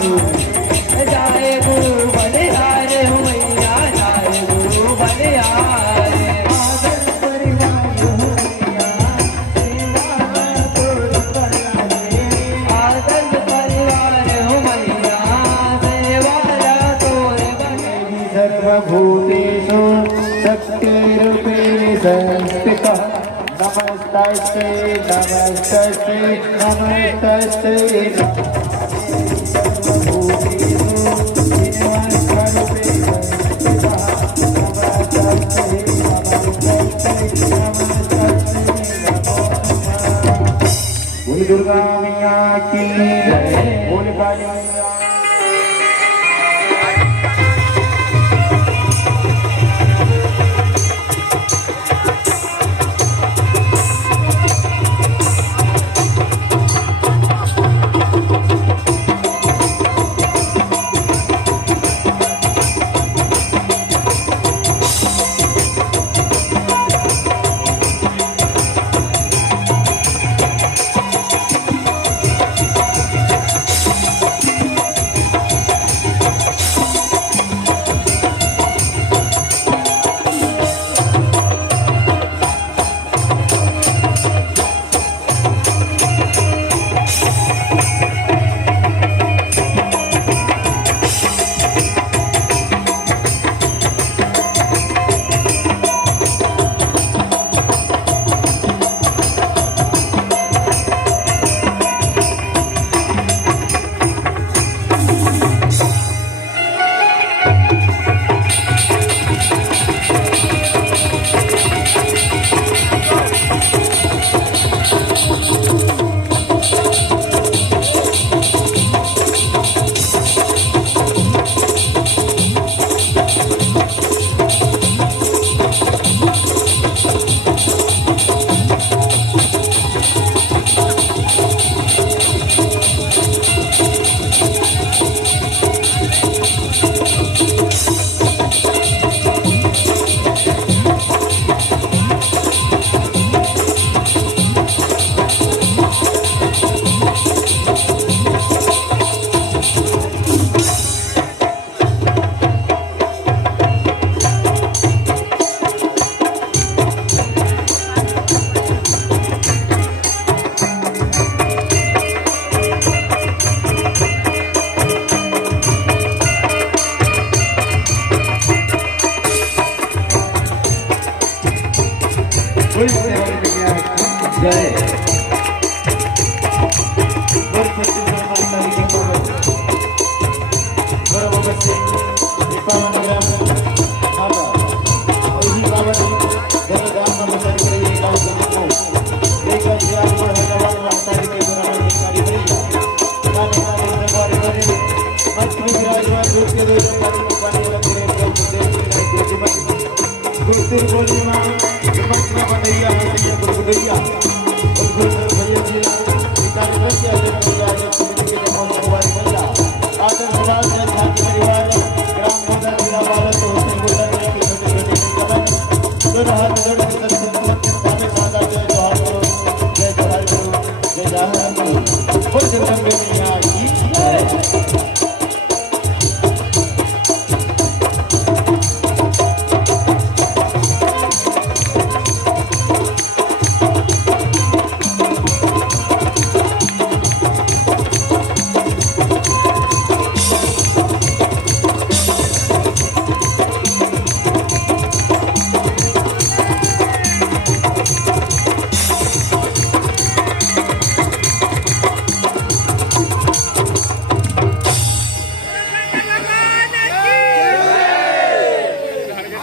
जाए गुरु बलिहारे हो मैया जाए गुरु बलिहारे आदर परिवार हो मैया सेवा तोर बलिहारे आदर परिवार हो मैया सेवा तोर बलिहारे सर्वभूतेषु शक्तिरूपेण संस्थिता नमस्ते नमस्ते नमस्ते बोल दुर्गा मैया की जय बोल काली मैया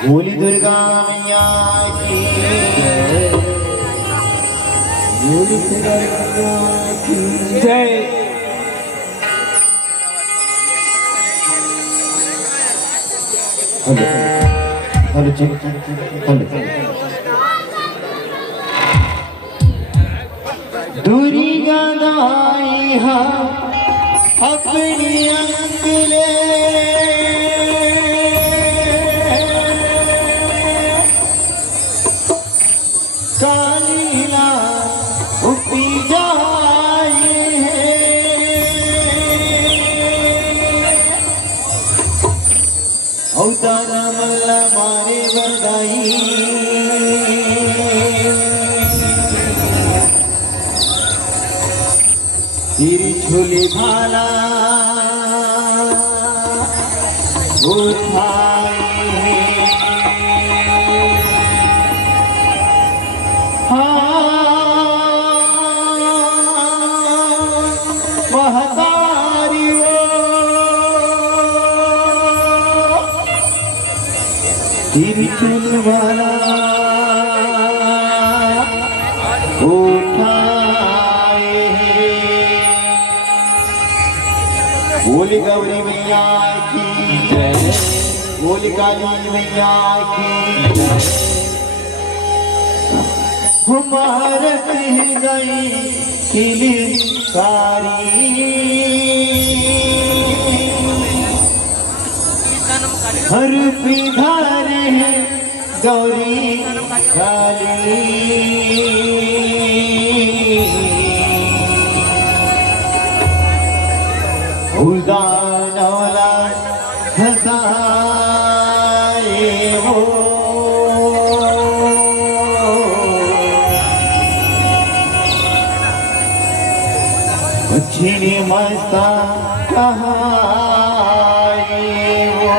बोली दुर्गा मैया की बोली दुर्गा की जय। दुर्गा दाई अपनी अंगले कालीला उपी जाए उदाना मला मारे बरदाई तेरी झोली भाला उठाए तिरचुल वाला उठाए बोली गौरी मैया की जय बोली काली मैया की जय हमारे हृदय खिली सारी हर पिधारे गौरी काली उदानवला हसाए हो छिनी मस्ता कहाए हो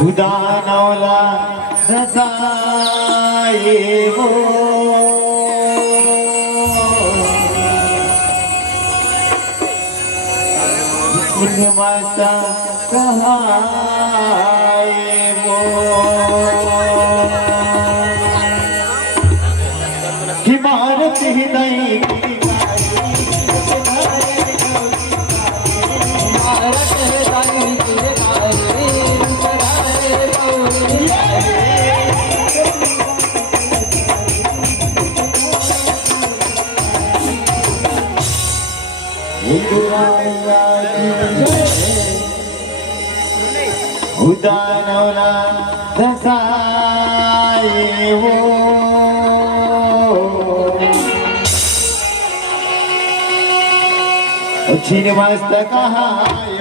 उदानवला हसाए हो मस्ता कहाए वो इमारत हृदय की उदानवला हसाए वो छिन मस्त कहाए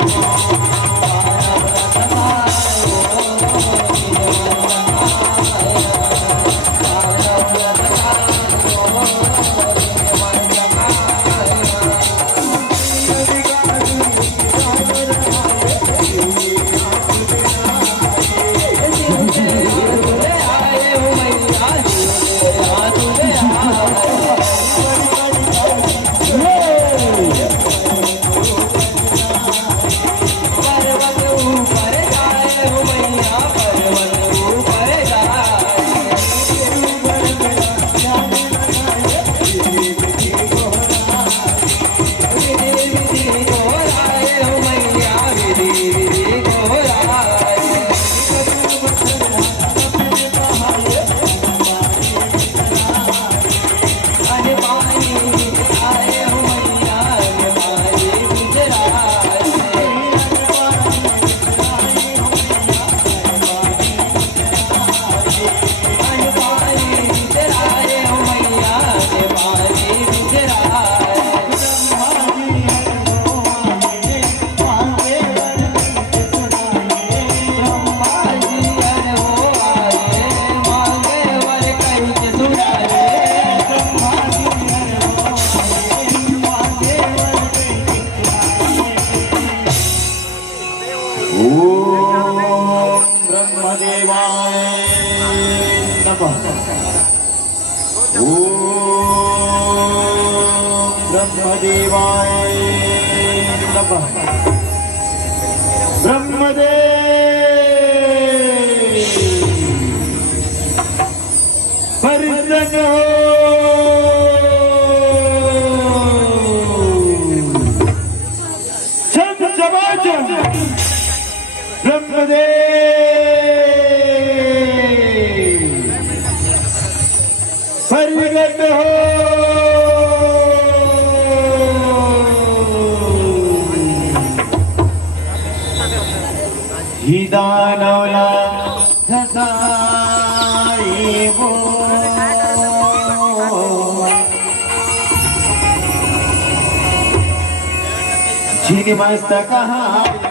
ब्रह्मदेवाय नमः ब्रह्मदेव प्रसन्न हो छम छमाचम ब्रह्मदेव प्रगट हो दानवला हसाए वो चीनी मस्त कहाँ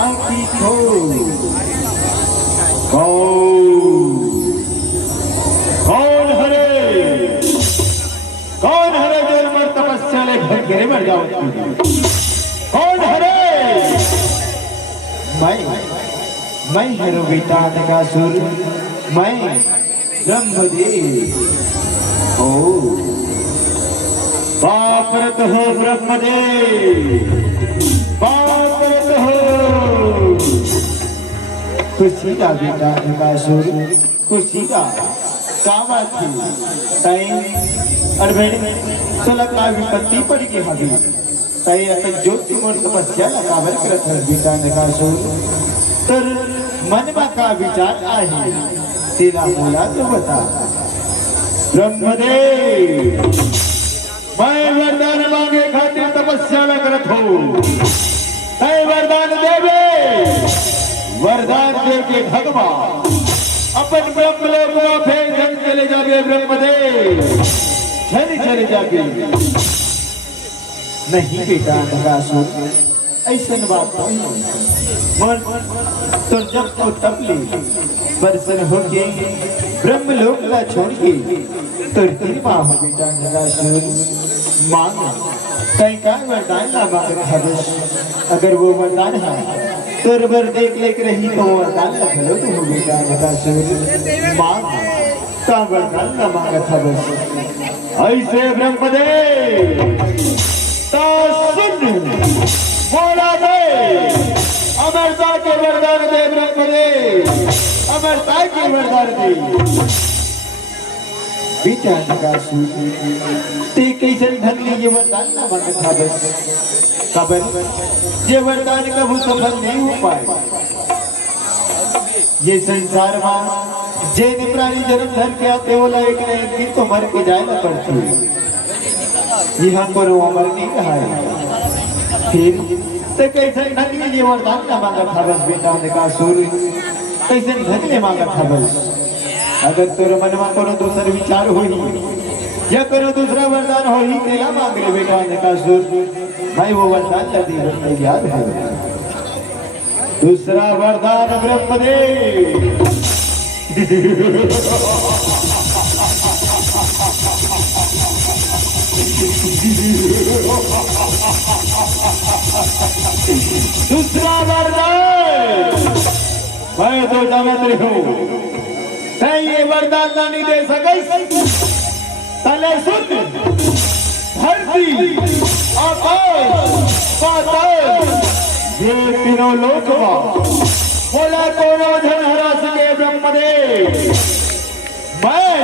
आखी खोल कौन हरे देर मर तपस्या ले घर गिरे मर जाओ कौन हरे मैं हरो बेटा का सुर मैं ब्रह्मदेव ओ बापरत हो ब्रह्मदेव बापरत हो खुशी का बेटा का सुर खुशी का कावा थी टाइम अड़बेड़ सुलका विपत्ति पड़ के हबी तय अपन ज्योति मोर तपस्या लगावर करत है बेटा का सुर तर मन में का विचार आहे तेरा बोला तो बता ब्रह्मदेव मैं वरदान मांगे खातिर तपस्या न करत हो तय वरदान देवे वरदान दे के भगवान अपन ब्रह्मलोक में फिर जन चले जागे ब्रह्मदेव चले जागे नहीं बेटा नकासुर ऐसे बात मन तो जब तो तब ले बरसन हो के ब्रह्मलोक ला छोड़ के तो तीन माह हो बेटा नकासुर मांग कहीं का वरदान ला मांग हबस अगर वो वरदान है तुर बर देख लेकर रही तो वरदान ला भलो तो हो बेटा नकासुर मांग का वरदान ला मांगा था बस ऐसे ब्रह्मदेव तो सुन बोला दे अमरता के वरदान दे ब्रह्मदेव अमरता के वरदान दे बेटा नकासुर ते कैसे धन लिए वरदान ना मांगा था बस कबर ये वरदान कभी सफल नहीं हो पाए ये संसार में जैन प्राणी जन्म धर के आते हो एक न एक दिन तो मर के जाना पड़ती है यहाँ पर वो अमर नहीं रहा है फिर तो कैसे धन के लिए वरदान ना मांगा था बस बेटा नकासुर कैसे धन ने मांगा था बस अगर तेरे मन में कोनो दूसरा विचार हो या कोनो दूसरा वरदान हो ही तेरा मांग ले बेटा नकासुर भाई वो वरदान ला दी तैयार है दूसरा वरदान ब्रह्मदेव दूसरा वरदान मैं तो जानत हूँ ये वरदान ना नहीं दे सके तले सुन धरती आकाश पाताल ये तीनों लोक बोला कोनो धन हरा सके ब्रह्मदेव मैं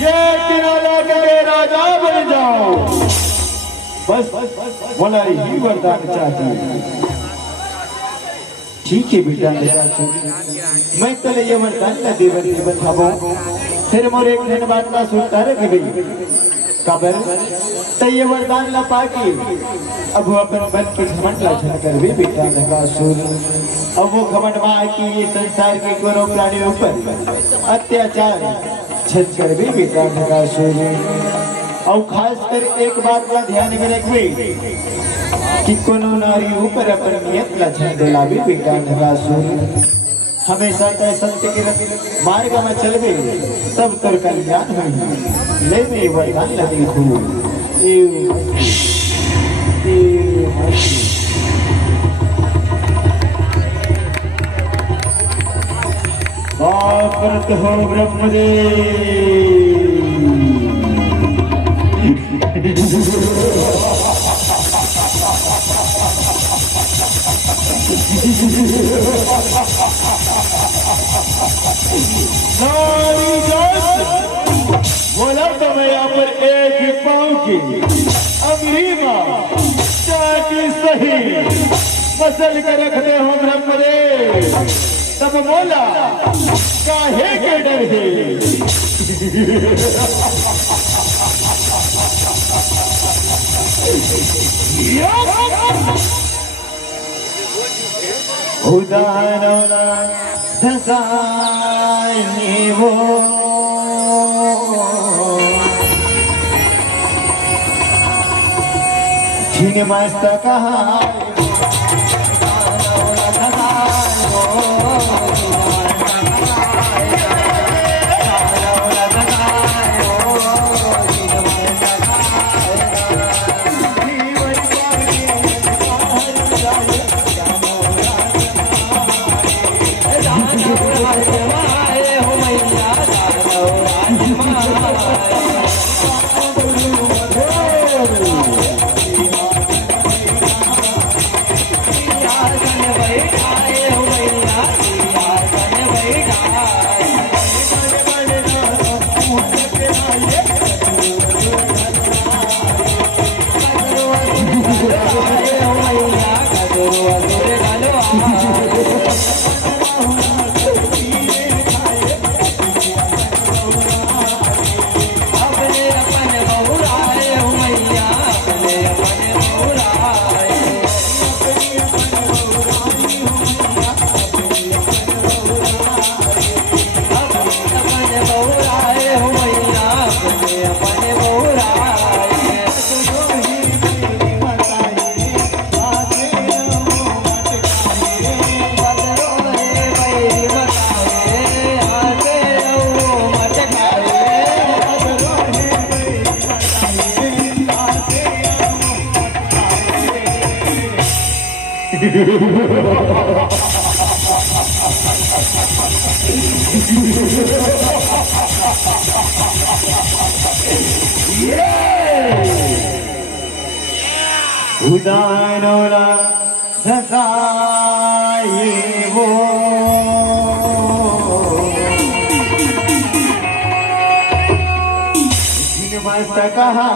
ये तीनों लोक के राजा बन जाऊं बस बोला ही वरदान चाहती ठीक है बेटा मैं तले ये वरदान ना देवर बताबो फिर मोर एक दिन बात का सुनता रह गई काबर तय वरदान ला पाकी अब वो अपन बन के घमंड ला कर भी बेटा नकासुर। अब वो घमंड मार की ये संसार के करोड़ों प्राणियों पर अत्याचार छत कर भी बेटा नकासुर। और खास कर एक बात का ध्यान में रखवे कि कोनो नारी ऊपर अपन नियत ला झंडोला भी बेटा नकासुर। हमेशा तय सत्य के मार्ग में चलबे तब तोर कल्याण होई। ले में वरदान लगे हो करत हो ब्रह्मदेव। बोला तो मैं यहाँ पर एक ही पाँव की अमरीमा चाटी सही मसल के रखते हो ब्रह्मदेव। तब बोला काहे के डर है। उदाहरण धसाए वो जिन मस्त कहा उदानोला धसाए वो जिन मस्त कहा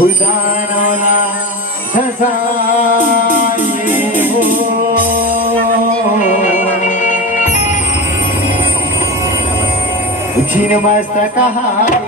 उदानोला धसाये हो उठीन मस्तक हाय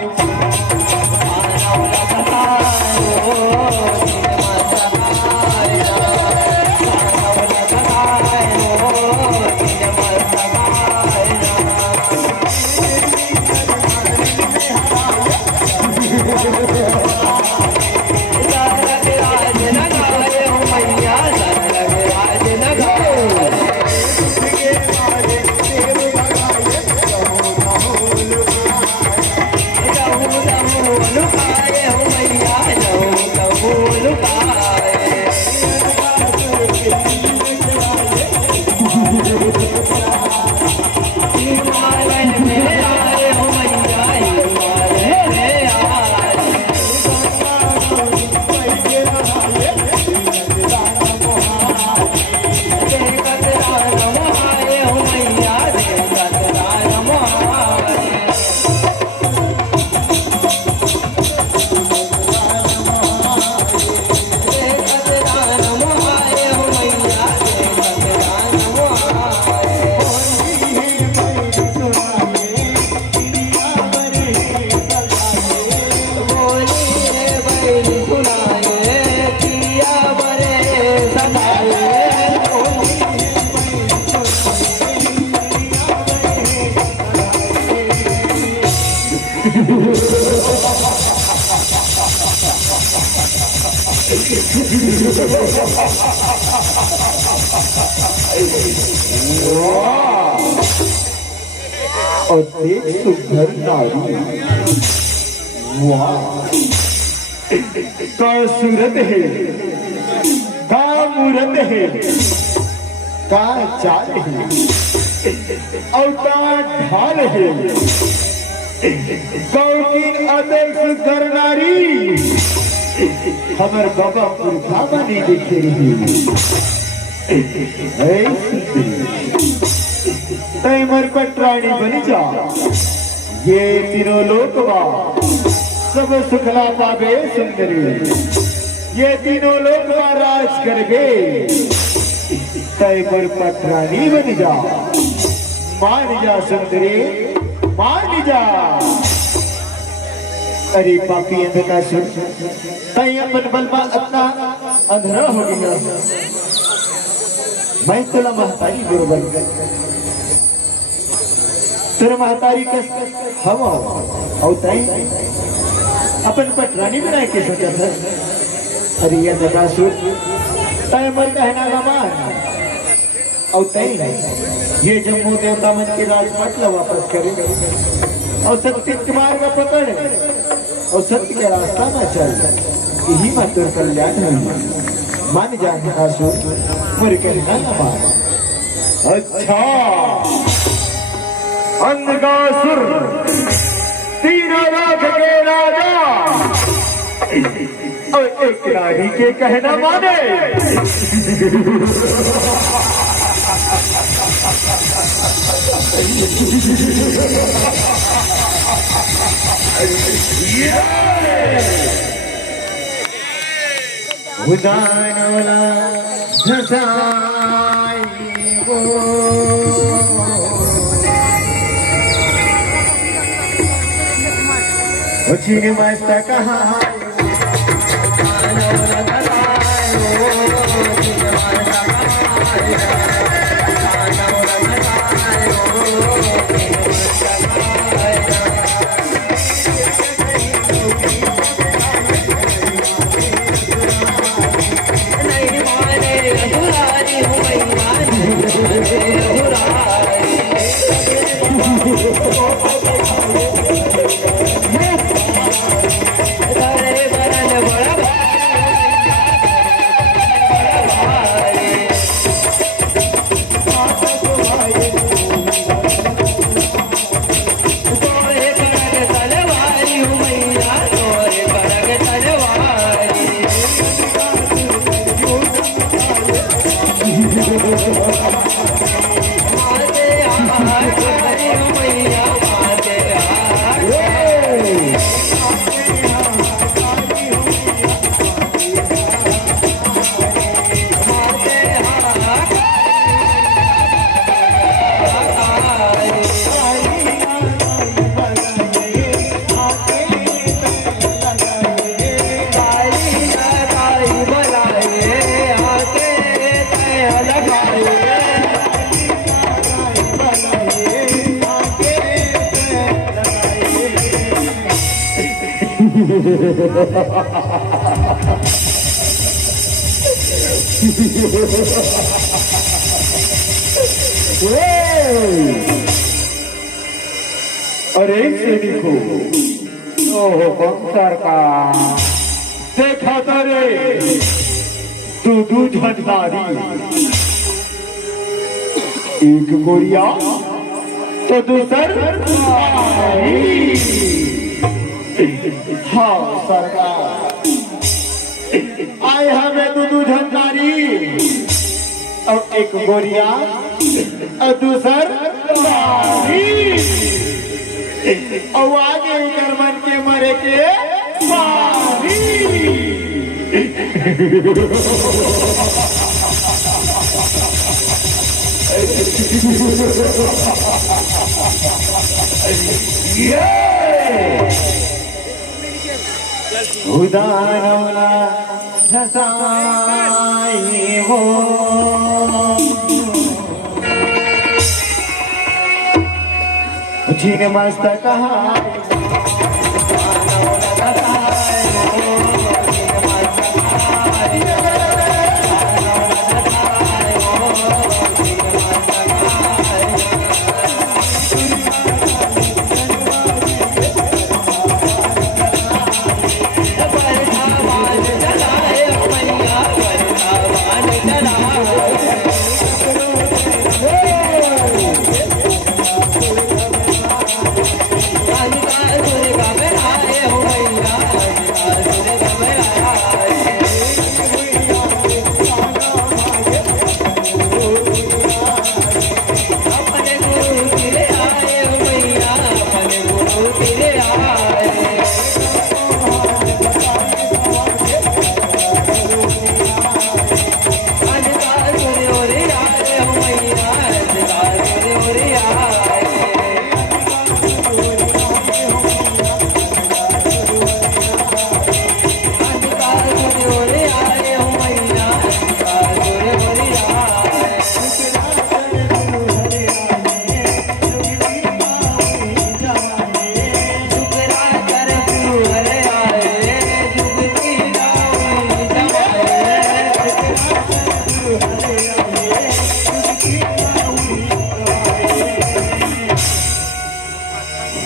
अति सुंदर नारी वाह का सूरत है का मूरत है का चाल है और का ढाल है कौन आदर्श करनारी हमर बाबा पुरखा बनी दिखे तैमर पटरानी बनी जा ये तीनों लोक सब सुखला पावे सुंदरी ये तीनों लोक राज करगे तैमर पटरानी बनी जा मान जा सुंदरी मान जा। अरे पापी अंधकासुर तई अपन बलवा अपना अंधरा हो गया मैं तुला महतारी बरोबर तेरे महतारी के हम और तई अपन पटरानी बनाए के सकत है। अरे ये अंधकासुर तय मर कहना लमान और तई ये जम्मू देवता मन के राजपाट ला वापस करेंगे और सत्य के मार्ग पकड़ और सत्य के रास्ता में चल यही मत कल्याण है मान जाए आसुर मर कहना न मान। अच्छा अंधकासुर 3 लाख के राजा और एक रानी के कहना माने उदानोला धसाई वो उछीन मस्तक हाय Hey! अरे देखो ओहो बंसर का देखा तारे दू झंझारी एक गोरिया तो दूसर हाँ सरकार आए हमें दू झंझारी और एक गोरिया और दूसर और आगे उधर मन के मरे के पारी उदाहरण झसाई हो जीने मस्त कहा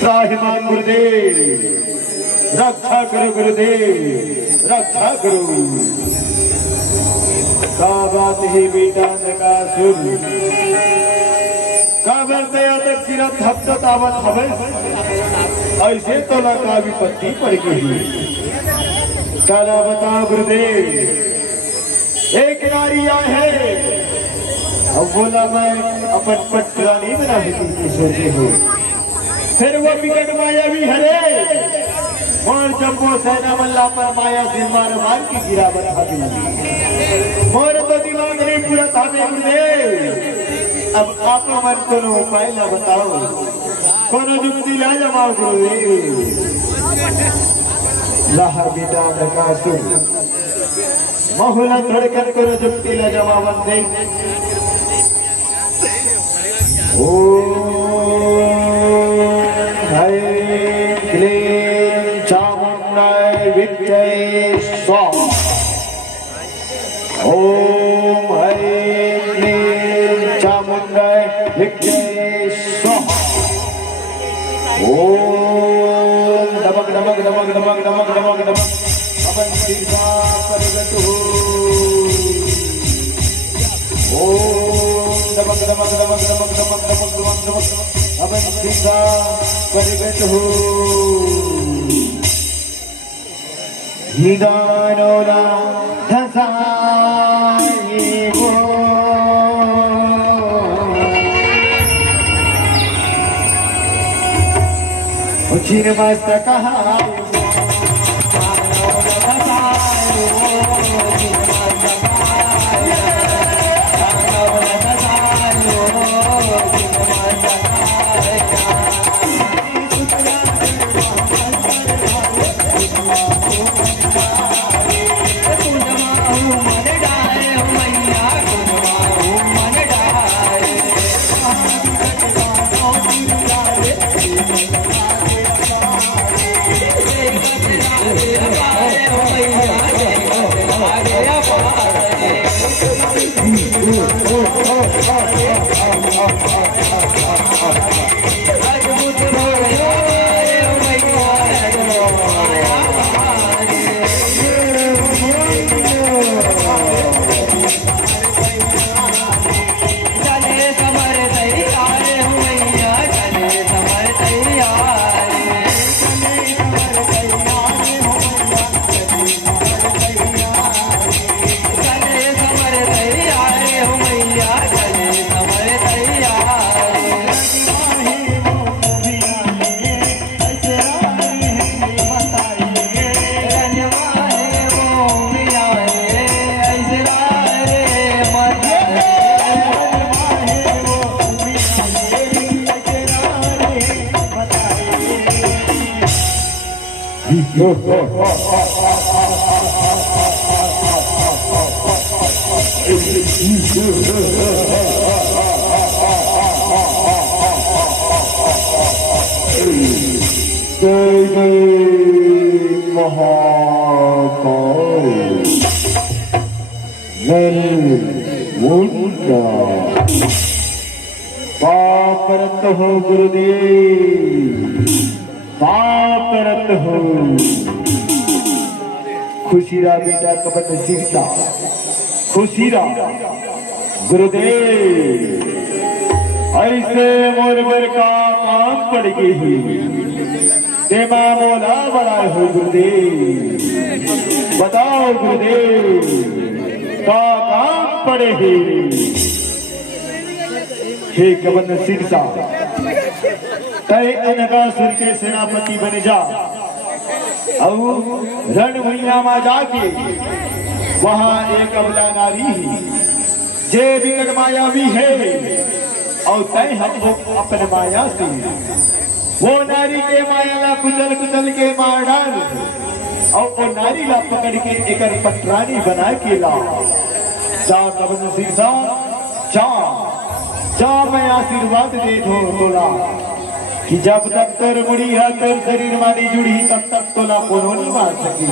त्राहिमाम गुरुदेव रक्षा करो गुरुदेव रक्षा करो का बात ही बेटा का सुर का बलते तक किरत हफ्ता तावत हवे ऐसे तो लगा विपत्ति पड़ गई काला बता गुरुदेव एक नारी है अब बोला मैं अपन पटरानी बना देती सोचे हो फिर वो विकट माया भी हरे और जब वो सेना मल्ला पर माया से मार मार की गिरावट आ गई मोर तो दिमाग नहीं पूरा था गुरुदेव अब आप मन को उपाय ना बताओ कोनो जुक्ति ला जमाओ गुरुदेव लहा बेटा नकासुर महुला धड़कन करो जुक्ति ला जमावन दे ओ चामुंडाय विद्महे स्वाहा ओम हरे क्लीं चामुंडाय विद्महे स्वाहा ओम डमक डमक डमक डमक डमक डमक डमक अपन सिद्धा परिगत हो ओम डमक डमक डमक डमक डमक डमक डमक डमक अपन सिद्धा परिगत हो निदानोना धसाई हो उचिर मस्त कहा जय जय महाकाल मुंडा पापरत हो गुरुदेव पापरत हो खुशीरा बेटा कबन सीखता खुशीरा गुरुदेव ऐसे मोरबर का काम पड़ गई देवा मोला बड़ा हो गुरुदेव बताओ गुरुदेव का काम पड़े हे कबन सिरसा तय अनगासुर के सेनापति बन जा और रणभूमिया में जाके वहां एक अबला नारी है जे विकट मायावी है और तय हमको अपने माया से वो नारी के माया ला कुचल कुचल के मार डाल और वो नारी ला पकड़ के एक पटरानी बना के ला जा कबन सिरसा जा जा मैं आशीर्वाद दे दो तोला कि जब तक तोर मुड़ी है तोर शरीर मारी जुड़ी तब तक तोला कोनो नहीं मार सकी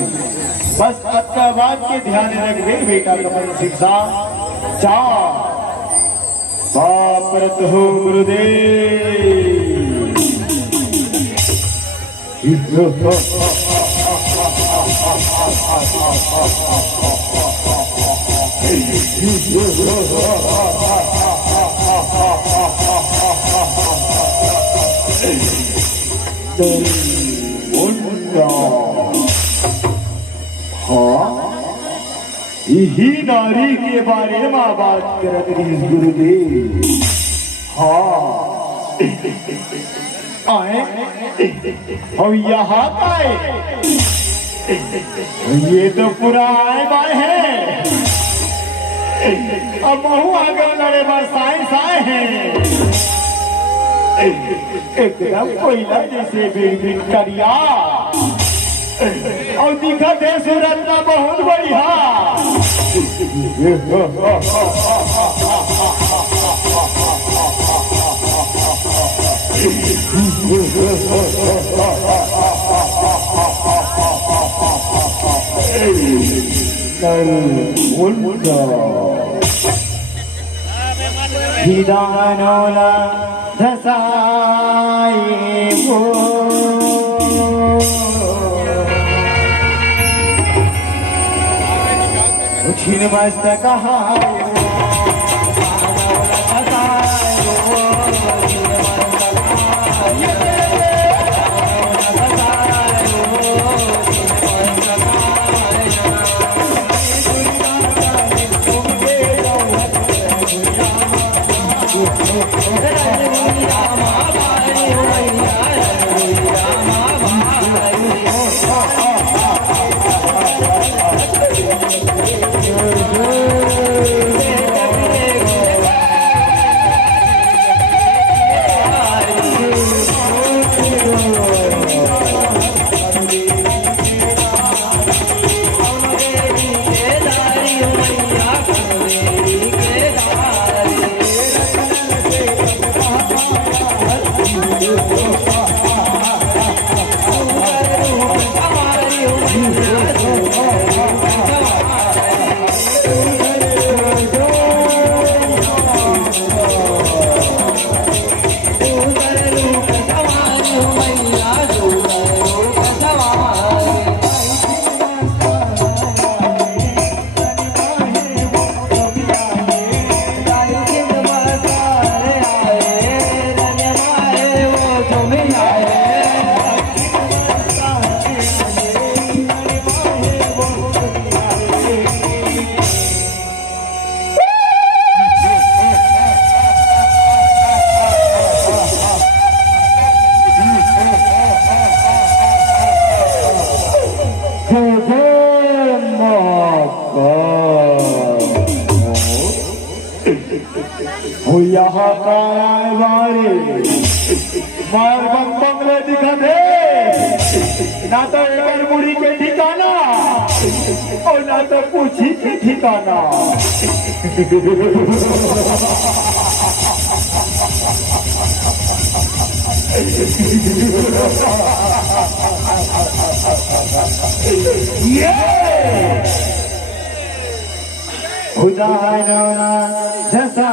बस अत्ता बात के ध्यान रखबे बेटा कबन सिरसा जा पापरत हो हाँ यही नारी के बारे में बात करत रही गुरुदेव हाँ आए और यहाँ आए ये तो पूरा आए बाय है अब बहु आगे लड़े बार साइंस आए हैं एकदम कोयला जैसे बिन करिया और दिखा दे सूरत का बहुत बढ़िया हिदानोला धसाए वो छिन मस्त कहा हो यहाँ का वारे मार बम बंगले दिखा दे ना तो एकर मुड़ी के ठिकाना और ना तो पूछी के ठिकाना खुदा जैसा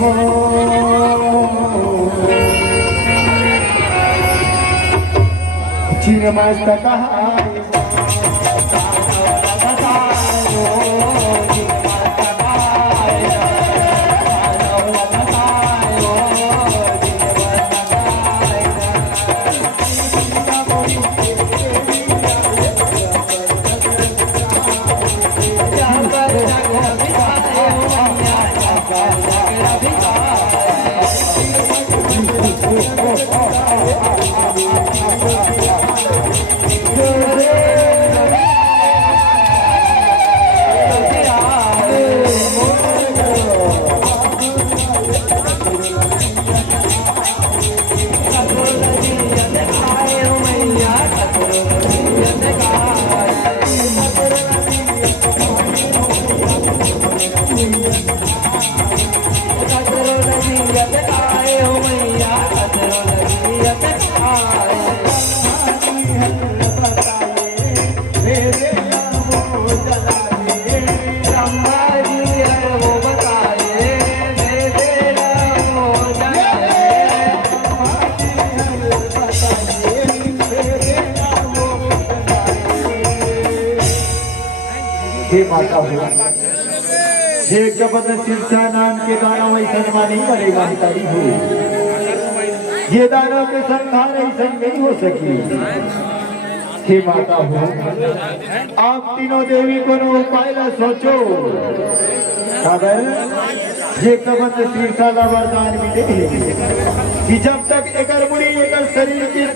वो चीन मस्त कहा हे माता हो हे जबरदस्त नाम के दाना वैसा नहीं मरेगा तारी हो ये दाना के संहार ऐसा नहीं हो सकी हे माता हो आप तीनों देवी को उपाय ला सोचो खबर ये कबंध तीर्थाला वरदान मिले कि जब तक एकर मुड़ी एकर शरीर के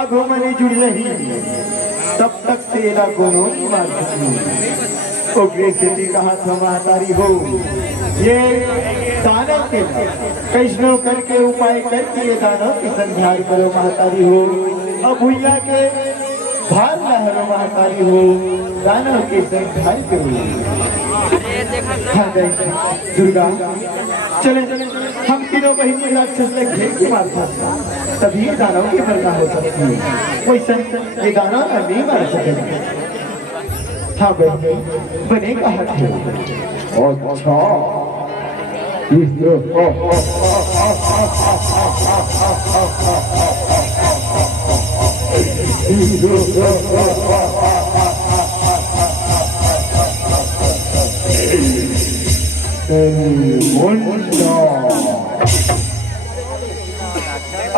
आगो मनी जुड़ रही तब तक तेरा कोनो मार सकी स्थिति कहा समातारी हो ये दानव के कैसनो करके उपाय करके ये दानव की संहार करो महतारी हो अब भूया के भार लहरो महतारी हो दानव के संहार करो दुर्गा चले हम तीनों बहनी राक्षस ने घेर के मार सकता तभी दानव की मरना हो सकती है वैसे ये दानव नहीं मार सकेंगे हाँ बने बने का हक है अच्छा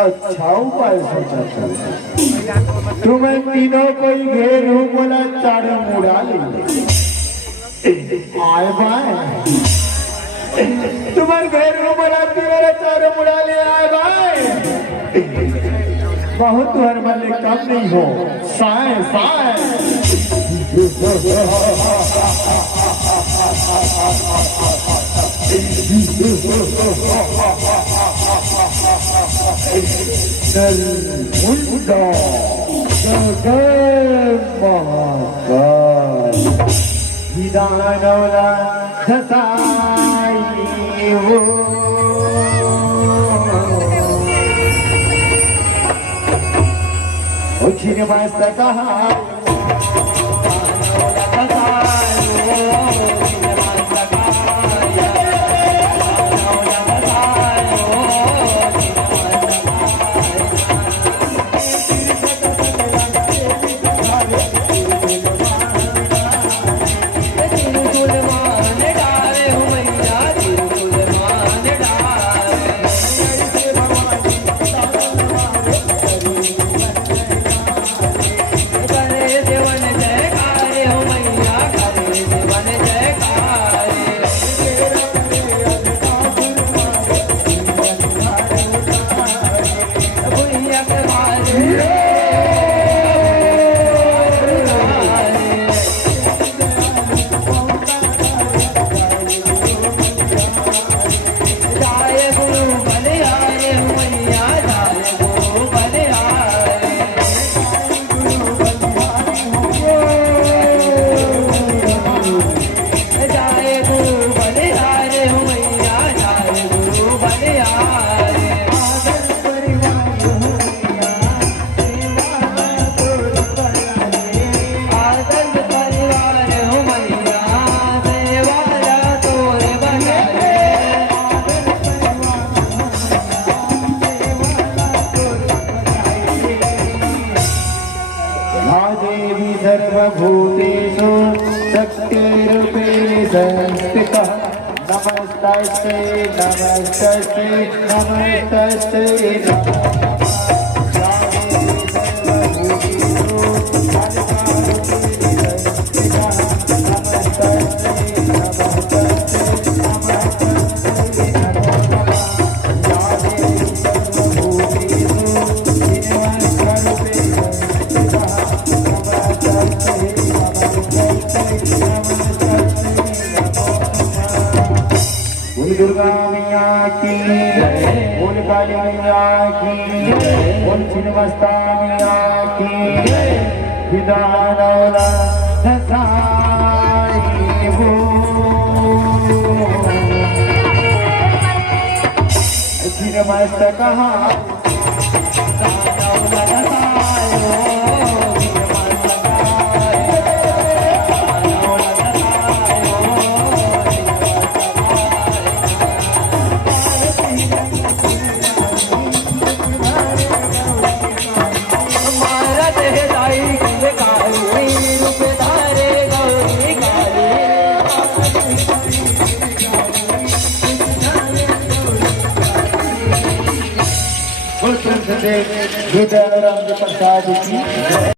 अच्छा उपाय सोचा तुम्हें तीनों कोई घेरू बोला चार मुड़ा ले आए बाए तुम्हारे घेरू बोला तीनों चार मुड़ा ले आए बाए बहुत हर वाले कम नहीं हो साए साए मुंडा महाकाल विधानौला धसाई हो उछिन वास्ता कहा देवन जय नमस्ते नमस्ते बोल दुर्गा मैया की बोल काली मैया की बोल छिन्नमस्ता मैया की विदानौला धसाई हो छिन्नमस्ता कहा प्रसाद की